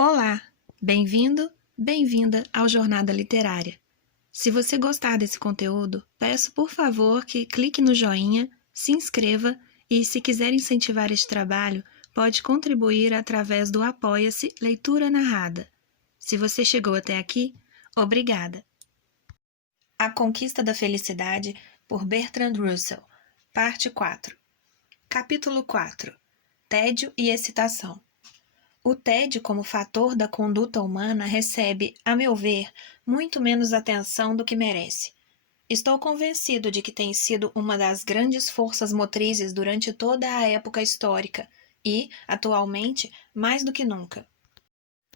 Olá, bem-vindo, bem-vinda ao Jornada Literária. Se você gostar desse conteúdo, peço por favor que clique no joinha, se inscreva e, se quiser incentivar este trabalho, pode contribuir através do Apoia-se Leitura Narrada. Se você chegou até aqui, obrigada. A Conquista da Felicidade, por Bertrand Russell, Parte 4. Capítulo 4. Tédio e excitação. O tédio como fator da conduta humana recebe, a meu ver, muito menos atenção do que merece. Estou convencido de que tem sido uma das grandes forças motrizes durante toda a época histórica e, atualmente, mais do que nunca.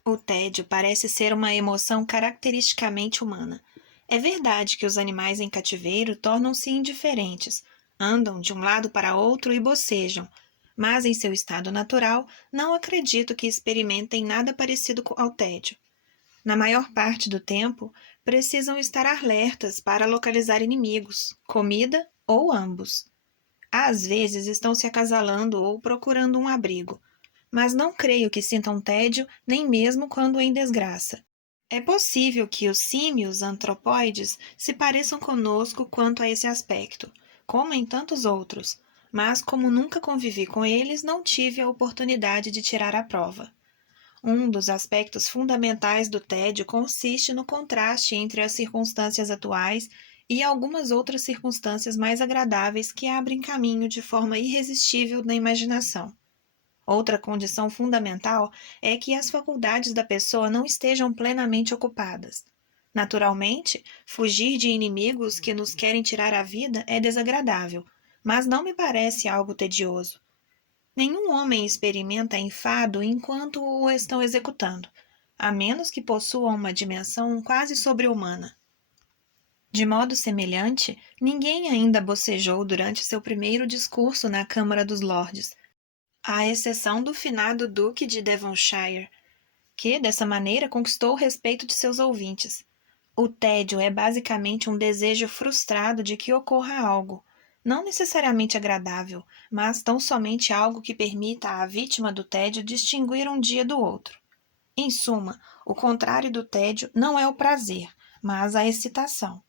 O tédio parece ser uma emoção caracteristicamente humana. É verdade que os animais em cativeiro tornam-se indiferentes, andam de um lado para outro e bocejam, mas em seu estado natural não acredito que experimentem nada parecido ao tédio. Na maior parte do tempo, precisam estar alertas para localizar inimigos, comida ou ambos. Às vezes estão se acasalando ou procurando um abrigo, mas não creio que sintam tédio nem mesmo quando em desgraça. É possível que os símios antropóides se pareçam conosco quanto a esse aspecto, como em tantos outros, mas como nunca convivi com eles, não tive a oportunidade de tirar a prova. Um dos aspectos fundamentais do tédio consiste no contraste entre as circunstâncias atuais e algumas outras circunstâncias mais agradáveis que abrem caminho de forma irresistível na imaginação. Outra condição fundamental é que as faculdades da pessoa não estejam plenamente ocupadas. Naturalmente, fugir de inimigos que nos querem tirar a vida é desagradável, mas não me parece algo tedioso. Nenhum homem experimenta enfado enquanto o estão executando, a menos que possua uma dimensão quase sobre-humana. De modo semelhante, ninguém ainda bocejou durante seu primeiro discurso na Câmara dos Lordes, à exceção do finado Duque de Devonshire, que, dessa maneira, conquistou o respeito de seus ouvintes. O tédio é basicamente um desejo frustrado de que ocorra algo, não necessariamente agradável, mas tão somente algo que permita à vítima do tédio distinguir um dia do outro. Em suma, o contrário do tédio não é o prazer, mas a excitação.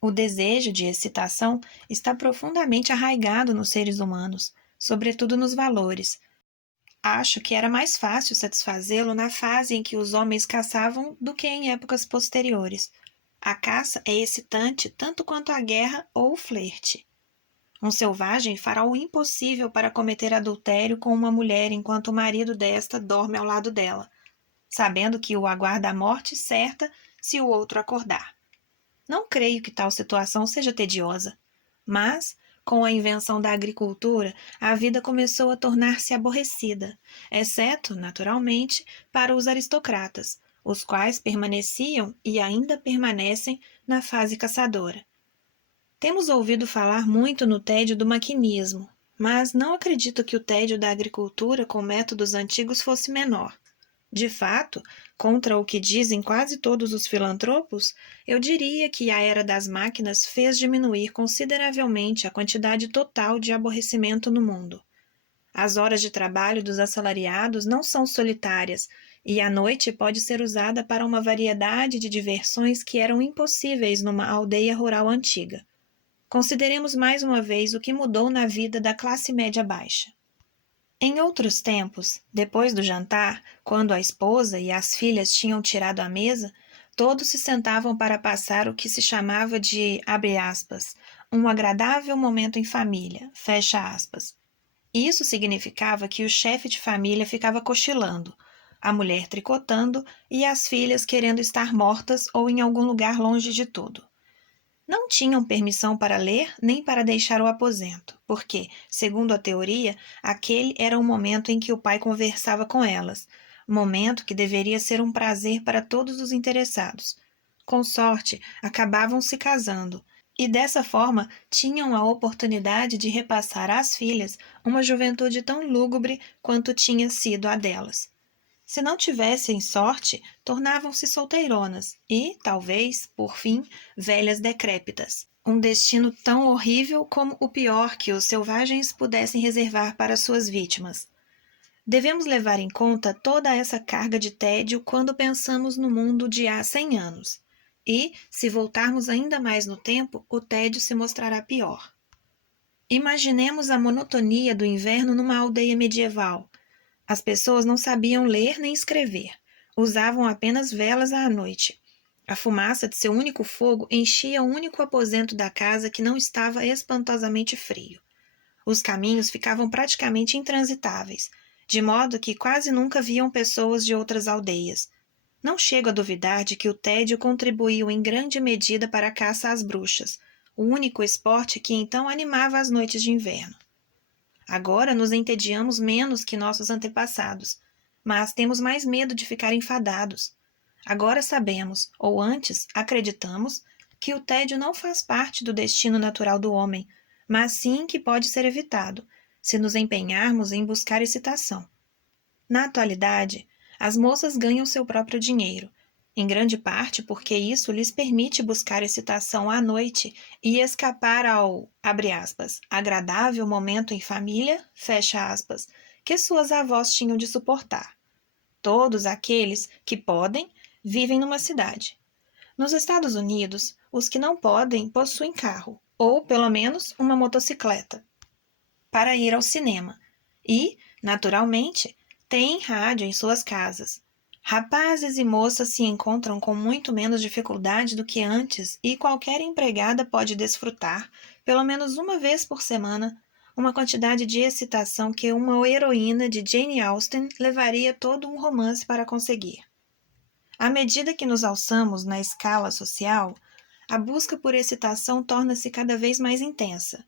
O desejo de excitação está profundamente arraigado nos seres humanos, sobretudo nos valores. Acho que era mais fácil satisfazê-lo na fase em que os homens caçavam do que em épocas posteriores. A caça é excitante tanto quanto a guerra ou o flerte. Um selvagem fará o impossível para cometer adultério com uma mulher enquanto o marido desta dorme ao lado dela, sabendo que o aguarda a morte certa se o outro acordar. Não creio que tal situação seja tediosa, mas, com a invenção da agricultura, a vida começou a tornar-se aborrecida, exceto, naturalmente, para os aristocratas, os quais permaneciam e ainda permanecem na fase caçadora. Temos ouvido falar muito no tédio do maquinismo, mas não acredito que o tédio da agricultura com métodos antigos fosse menor. De fato, contra o que dizem quase todos os filantropos, eu diria que a era das máquinas fez diminuir consideravelmente a quantidade total de aborrecimento no mundo. As horas de trabalho dos assalariados não são solitárias, e a noite pode ser usada para uma variedade de diversões que eram impossíveis numa aldeia rural antiga. Consideremos mais uma vez o que mudou na vida da classe média baixa. Em outros tempos, depois do jantar, quando a esposa e as filhas tinham tirado a mesa, todos se sentavam para passar o que se chamava de, abre aspas, um agradável momento em família, fecha aspas. Isso significava que o chefe de família ficava cochilando, a mulher tricotando e as filhas querendo estar mortas ou em algum lugar longe de tudo. Não tinham permissão para ler nem para deixar o aposento, porque, segundo a teoria, aquele era o momento em que o pai conversava com elas, momento que deveria ser um prazer para todos os interessados. Com sorte, acabavam se casando, e dessa forma tinham a oportunidade de repassar às filhas uma juventude tão lúgubre quanto tinha sido a delas. Se não tivessem sorte, tornavam-se solteironas e, talvez, por fim, velhas decrépitas. Um destino tão horrível como o pior que os selvagens pudessem reservar para suas vítimas. Devemos levar em conta toda essa carga de tédio quando pensamos no mundo de há 100 anos. E, se voltarmos ainda mais no tempo, o tédio se mostrará pior. Imaginemos a monotonia do inverno numa aldeia medieval. As pessoas não sabiam ler nem escrever. Usavam apenas velas à noite. A fumaça de seu único fogo enchia o único aposento da casa que não estava espantosamente frio. Os caminhos ficavam praticamente intransitáveis, de modo que quase nunca viam pessoas de outras aldeias. Não chego a duvidar de que o tédio contribuiu em grande medida para a caça às bruxas, o único esporte que então animava as noites de inverno. Agora nos entediamos menos que nossos antepassados, mas temos mais medo de ficar enfadados. Agora sabemos, ou antes acreditamos, que o tédio não faz parte do destino natural do homem, mas sim que pode ser evitado, se nos empenharmos em buscar excitação. Na atualidade, as moças ganham seu próprio dinheiro, em grande parte porque isso lhes permite buscar excitação à noite e escapar ao, abre aspas, agradável momento em família, fecha aspas, que suas avós tinham de suportar. Todos aqueles que podem vivem numa cidade. Nos Estados Unidos, os que não podem possuem carro, ou, pelo menos, uma motocicleta, para ir ao cinema. E, naturalmente, têm rádio em suas casas. Rapazes e moças se encontram com muito menos dificuldade do que antes e qualquer empregada pode desfrutar, pelo menos uma vez por semana, uma quantidade de excitação que uma heroína de Jane Austen levaria todo um romance para conseguir. À medida que nos alçamos na escala social, a busca por excitação torna-se cada vez mais intensa.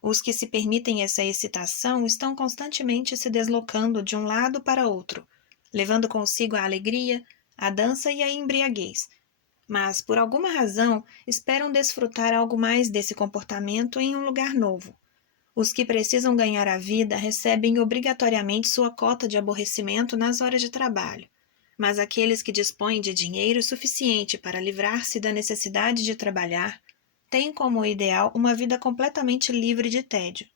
Os que se permitem essa excitação estão constantemente se deslocando de um lado para outro, levando consigo a alegria, a dança e a embriaguez. Mas, por alguma razão, esperam desfrutar algo mais desse comportamento em um lugar novo. Os que precisam ganhar a vida recebem obrigatoriamente sua cota de aborrecimento nas horas de trabalho. Mas aqueles que dispõem de dinheiro suficiente para livrar-se da necessidade de trabalhar têm como ideal uma vida completamente livre de tédio.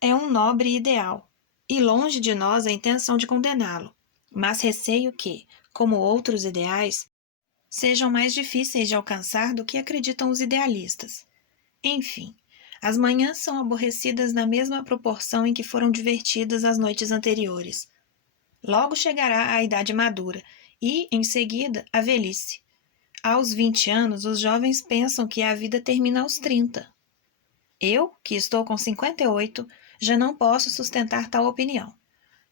É um nobre ideal, e longe de nós a intenção de condená-lo, mas receio que, como outros ideais, sejam mais difíceis de alcançar do que acreditam os idealistas. Enfim, as manhãs são aborrecidas na mesma proporção em que foram divertidas as noites anteriores. Logo chegará a idade madura e, em seguida, a velhice. Aos 20 anos, os jovens pensam que a vida termina aos 30. Eu, que estou com 58, já não posso sustentar tal opinião.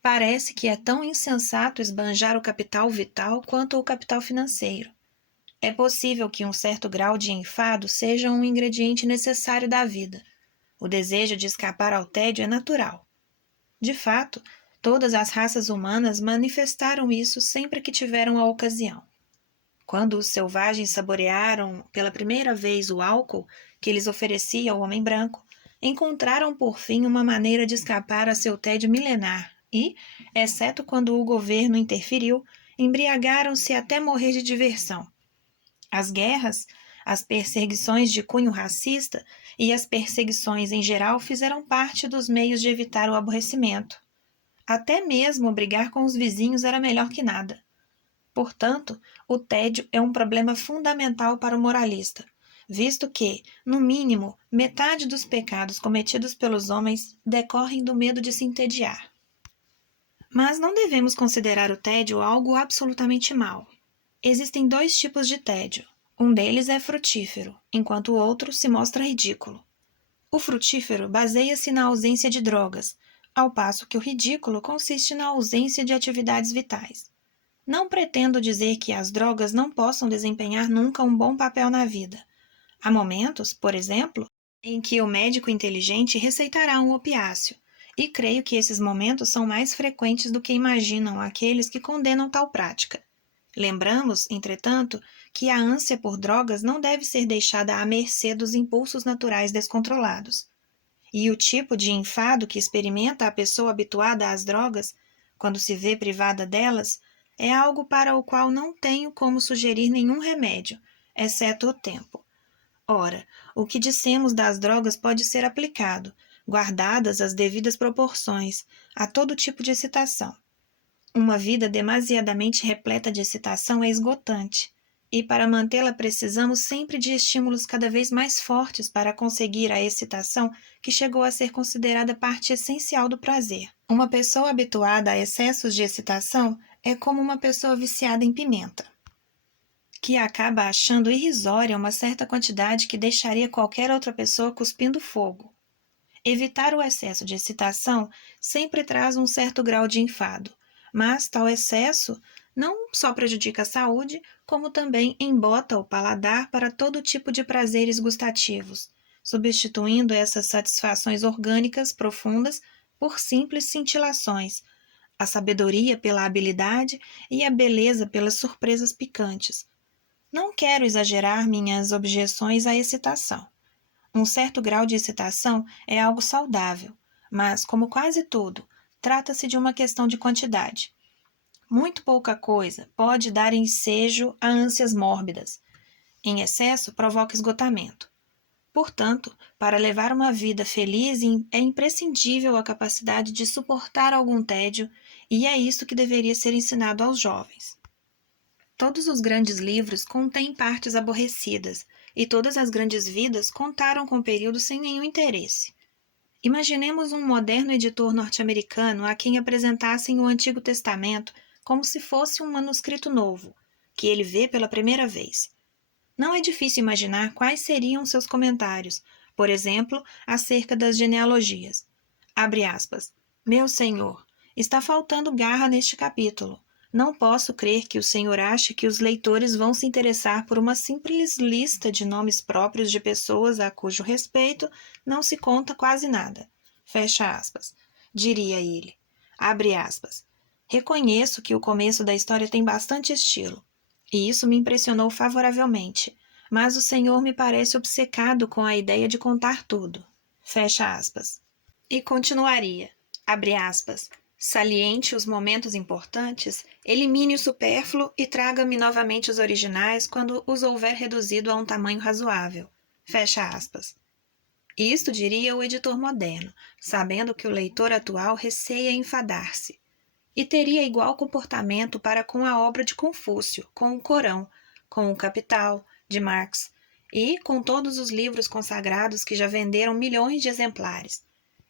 Parece que é tão insensato esbanjar o capital vital quanto o capital financeiro. É possível que um certo grau de enfado seja um ingrediente necessário da vida. O desejo de escapar ao tédio é natural. De fato, todas as raças humanas manifestaram isso sempre que tiveram a ocasião. Quando os selvagens saborearam pela primeira vez o álcool que lhes oferecia o homem branco, encontraram por fim uma maneira de escapar a seu tédio milenar e, exceto quando o governo interferiu, embriagaram-se até morrer de diversão. As guerras, as perseguições de cunho racista e as perseguições em geral fizeram parte dos meios de evitar o aborrecimento. Até mesmo brigar com os vizinhos era melhor que nada. Portanto, o tédio é um problema fundamental para o moralista, visto que, no mínimo, metade dos pecados cometidos pelos homens decorrem do medo de se entediar. Mas não devemos considerar o tédio algo absolutamente mau. Existem dois tipos de tédio. Um deles é frutífero, enquanto o outro se mostra ridículo. O frutífero baseia-se na ausência de drogas, ao passo que o ridículo consiste na ausência de atividades vitais. Não pretendo dizer que as drogas não possam desempenhar nunca um bom papel na vida. Há momentos, por exemplo, em que o médico inteligente receitará um opiáceo, e creio que esses momentos são mais frequentes do que imaginam aqueles que condenam tal prática. Lembramos, entretanto, que a ânsia por drogas não deve ser deixada à mercê dos impulsos naturais descontrolados. E o tipo de enfado que experimenta a pessoa habituada às drogas, quando se vê privada delas, é algo para o qual não tenho como sugerir nenhum remédio, exceto o tempo. Ora, o que dissemos das drogas pode ser aplicado, guardadas as devidas proporções a todo tipo de excitação. Uma vida demasiadamente repleta de excitação é esgotante, e para mantê-la precisamos sempre de estímulos cada vez mais fortes para conseguir a excitação que chegou a ser considerada parte essencial do prazer. Uma pessoa habituada a excessos de excitação é como uma pessoa viciada em pimenta, que acaba achando irrisória uma certa quantidade que deixaria qualquer outra pessoa cuspindo fogo. Evitar o excesso de excitação sempre traz um certo grau de enfado, mas tal excesso não só prejudica a saúde, como também embota o paladar para todo tipo de prazeres gustativos, substituindo essas satisfações orgânicas profundas por simples cintilações, a sabedoria pela habilidade e a beleza pelas surpresas picantes. Não quero exagerar minhas objeções à excitação. Um certo grau de excitação é algo saudável, mas, como quase tudo, trata-se de uma questão de quantidade. Muito pouca coisa pode dar ensejo a ânsias mórbidas. Em excesso, provoca esgotamento. Portanto, para levar uma vida feliz é imprescindível a capacidade de suportar algum tédio, e é isso que deveria ser ensinado aos jovens. Todos os grandes livros contêm partes aborrecidas, e todas as grandes vidas contaram com períodos sem nenhum interesse. Imaginemos um moderno editor norte-americano a quem apresentassem o Antigo Testamento como se fosse um manuscrito novo, que ele vê pela primeira vez. Não é difícil imaginar quais seriam seus comentários, por exemplo, acerca das genealogias. Abre aspas. Meu senhor, está faltando garra neste capítulo. Não posso crer que o senhor ache que os leitores vão se interessar por uma simples lista de nomes próprios de pessoas a cujo respeito não se conta quase nada. Fecha aspas. Diria ele. Abre aspas. Reconheço que o começo da história tem bastante estilo, e isso me impressionou favoravelmente, mas o senhor me parece obcecado com a ideia de contar tudo. Fecha aspas. E continuaria. Abre aspas. Saliente os momentos importantes, elimine o supérfluo e traga-me novamente os originais quando os houver reduzido a um tamanho razoável. Fecha aspas. Isto diria o editor moderno, sabendo que o leitor atual receia enfadar-se. E teria igual comportamento para com a obra de Confúcio, com o Corão, com o Capital, de Marx, e com todos os livros consagrados que já venderam milhões de exemplares.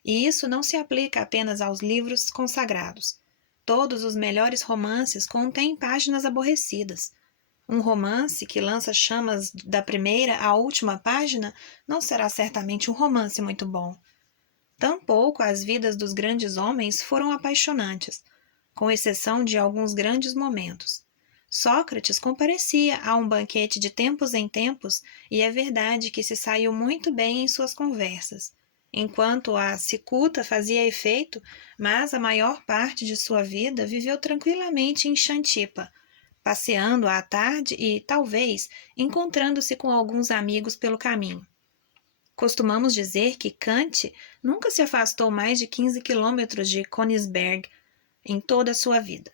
E isso não se aplica apenas aos livros consagrados. Todos os melhores romances contêm páginas aborrecidas. Um romance que lança chamas da primeira à última página não será certamente um romance muito bom. Tampouco as vidas dos grandes homens foram apaixonantes, com exceção de alguns grandes momentos. Sócrates comparecia a um banquete de tempos em tempos e é verdade que se saiu muito bem em suas conversas, enquanto a cicuta fazia efeito, mas a maior parte de sua vida viveu tranquilamente em Xantipa, passeando à tarde e, talvez, encontrando-se com alguns amigos pelo caminho. Costumamos dizer que Kant nunca se afastou mais de 15 quilômetros de Königsberg em toda a sua vida.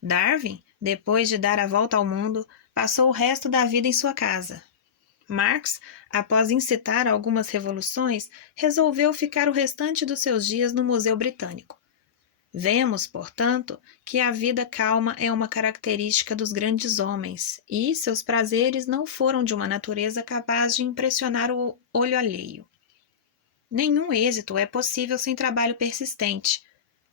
Darwin, depois de dar a volta ao mundo, passou o resto da vida em sua casa. Marx, após incitar algumas revoluções, resolveu ficar o restante dos seus dias no Museu Britânico. Vemos, portanto, que a vida calma é uma característica dos grandes homens, e seus prazeres não foram de uma natureza capaz de impressionar o olho alheio. Nenhum êxito é possível sem trabalho persistente,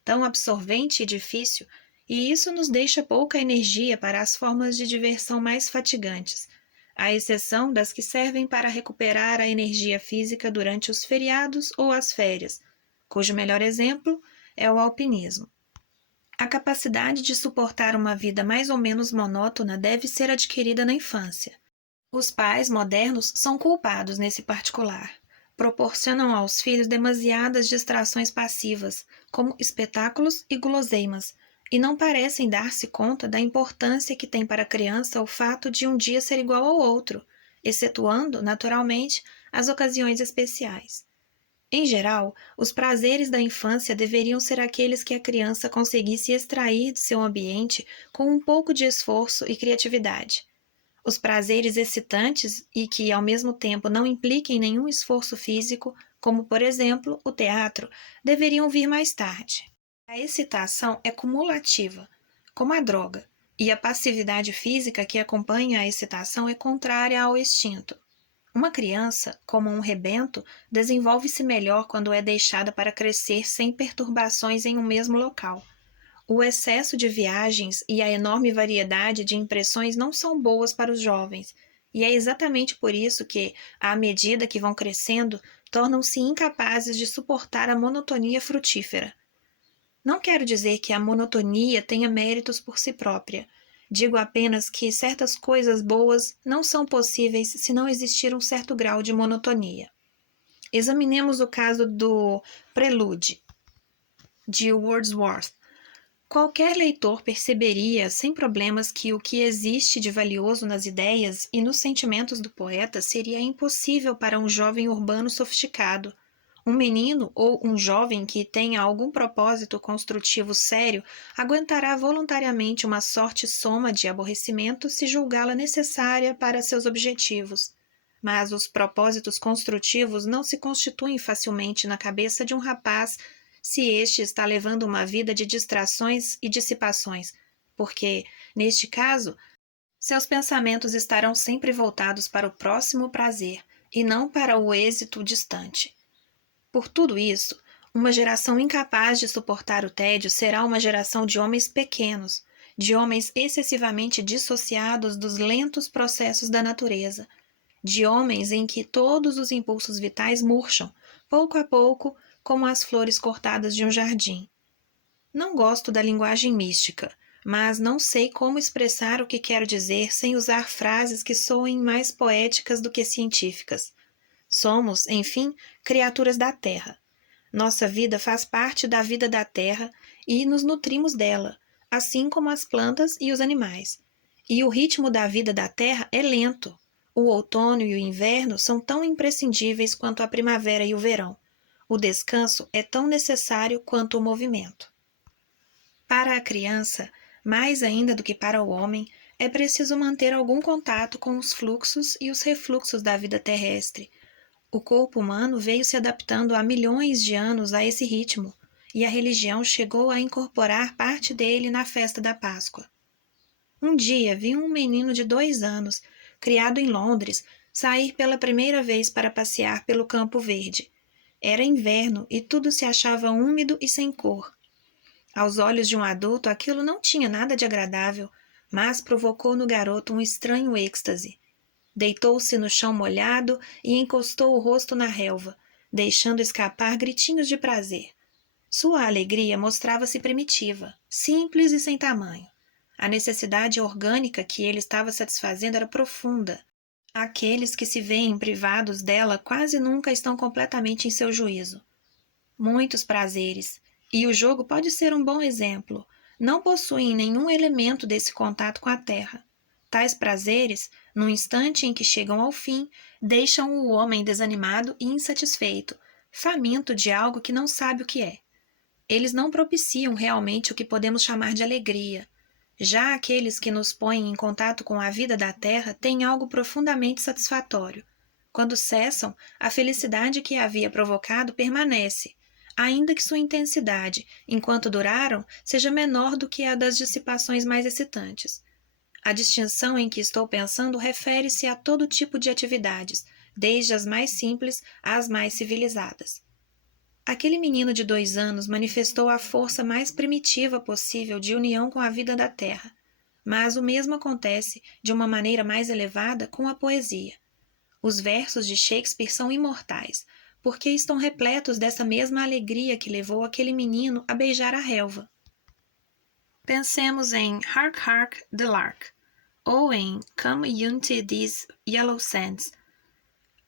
tão absorvente e difícil, e isso nos deixa pouca energia para as formas de diversão mais fatigantes, à exceção das que servem para recuperar a energia física durante os feriados ou as férias, cujo melhor exemplo é o alpinismo. A capacidade de suportar uma vida mais ou menos monótona deve ser adquirida na infância. Os pais modernos são culpados nesse particular. Proporcionam aos filhos demasiadas distrações passivas, como espetáculos e guloseimas, e não parecem dar-se conta da importância que tem para a criança o fato de um dia ser igual ao outro, excetuando, naturalmente, as ocasiões especiais. Em geral, os prazeres da infância deveriam ser aqueles que a criança conseguisse extrair de seu ambiente com um pouco de esforço e criatividade. Os prazeres excitantes e que, ao mesmo tempo, não impliquem nenhum esforço físico, como, por exemplo, o teatro, deveriam vir mais tarde. A excitação é cumulativa, como a droga, e a passividade física que acompanha a excitação é contrária ao instinto. Uma criança, como um rebento, desenvolve-se melhor quando é deixada para crescer sem perturbações em um mesmo local. O excesso de viagens e a enorme variedade de impressões não são boas para os jovens, e é exatamente por isso que, à medida que vão crescendo, tornam-se incapazes de suportar a monotonia frutífera. Não quero dizer que a monotonia tenha méritos por si própria. Digo apenas que certas coisas boas não são possíveis se não existir um certo grau de monotonia. Examinemos o caso do Prelude, de Wordsworth. Qualquer leitor perceberia sem problemas que o que existe de valioso nas ideias e nos sentimentos do poeta seria impossível para um jovem urbano sofisticado. Um menino ou um jovem que tenha algum propósito construtivo sério aguentará voluntariamente uma sorte soma de aborrecimento se julgá-la necessária para seus objetivos. Mas os propósitos construtivos não se constituem facilmente na cabeça de um rapaz se este está levando uma vida de distrações e dissipações, porque, neste caso, seus pensamentos estarão sempre voltados para o próximo prazer e não para o êxito distante. Por tudo isso, uma geração incapaz de suportar o tédio será uma geração de homens pequenos, de homens excessivamente dissociados dos lentos processos da natureza, de homens em que todos os impulsos vitais murcham, pouco a pouco, como as flores cortadas de um jardim. Não gosto da linguagem mística, mas não sei como expressar o que quero dizer sem usar frases que soem mais poéticas do que científicas. Somos, enfim, criaturas da Terra. Nossa vida faz parte da vida da Terra e nos nutrimos dela, assim como as plantas e os animais. E o ritmo da vida da Terra é lento. O outono e o inverno são tão imprescindíveis quanto a primavera e o verão. O descanso é tão necessário quanto o movimento. Para a criança, mais ainda do que para o homem, é preciso manter algum contato com os fluxos e os refluxos da vida terrestre. O corpo humano veio se adaptando há milhões de anos a esse ritmo, e a religião chegou a incorporar parte dele na festa da Páscoa. Um dia vi um menino de 2 anos, criado em Londres, sair pela primeira vez para passear pelo Campo Verde. Era inverno e tudo se achava úmido e sem cor. Aos olhos de um adulto, aquilo não tinha nada de agradável, mas provocou no garoto um estranho êxtase. Deitou-se no chão molhado e encostou o rosto na relva, deixando escapar gritinhos de prazer. Sua alegria mostrava-se primitiva, simples e sem tamanho. A necessidade orgânica que ele estava satisfazendo era profunda. Aqueles que se veem privados dela quase nunca estão completamente em seu juízo. Muitos prazeres, e o jogo pode ser um bom exemplo, não possuem nenhum elemento desse contato com a terra. Tais prazeres, no instante em que chegam ao fim, deixam o homem desanimado e insatisfeito, faminto de algo que não sabe o que é. Eles não propiciam realmente o que podemos chamar de alegria. Já aqueles que nos põem em contato com a vida da terra têm algo profundamente satisfatório. Quando cessam, a felicidade que havia provocado permanece, ainda que sua intensidade, enquanto duraram, seja menor do que a das dissipações mais excitantes. A distinção em que estou pensando refere-se a todo tipo de atividades, desde as mais simples às mais civilizadas. Aquele menino de 2 anos manifestou a força mais primitiva possível de união com a vida da terra, mas o mesmo acontece, de uma maneira mais elevada, com a poesia. Os versos de Shakespeare são imortais, porque estão repletos dessa mesma alegria que levou aquele menino a beijar a relva. Pensemos em Hark, Hark, the Lark, ou em Come Unto These Yellow Sands.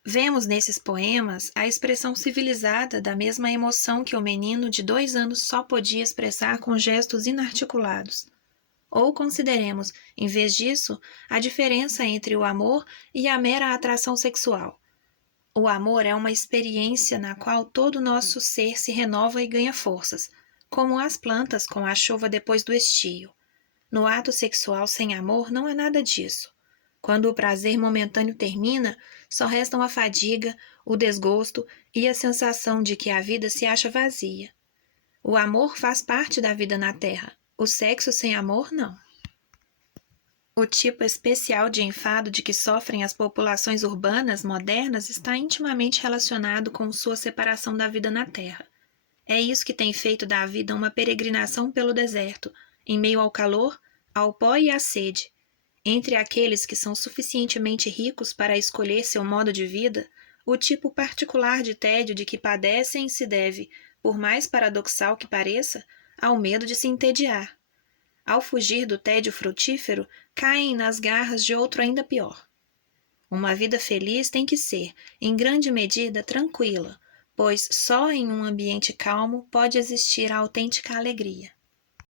Vemos nesses poemas a expressão civilizada da mesma emoção que o menino de 2 anos só podia expressar com gestos inarticulados. Ou consideremos, em vez disso, a diferença entre o amor e a mera atração sexual. O amor é uma experiência na qual todo o nosso ser se renova e ganha forças, como as plantas com a chuva depois do estio. No ato sexual sem amor não há nada disso. Quando o prazer momentâneo termina, só restam a fadiga, o desgosto e a sensação de que a vida se acha vazia. O amor faz parte da vida na Terra. O sexo sem amor, não. O tipo especial de enfado de que sofrem as populações urbanas modernas está intimamente relacionado com sua separação da vida na Terra. É isso que tem feito da vida uma peregrinação pelo deserto, em meio ao calor, ao pó e à sede. Entre aqueles que são suficientemente ricos para escolher seu modo de vida, o tipo particular de tédio de que padecem se deve, por mais paradoxal que pareça, ao medo de se entediar. Ao fugir do tédio frutífero, caem nas garras de outro ainda pior. Uma vida feliz tem que ser, em grande medida, tranquila, pois só em um ambiente calmo pode existir a autêntica alegria.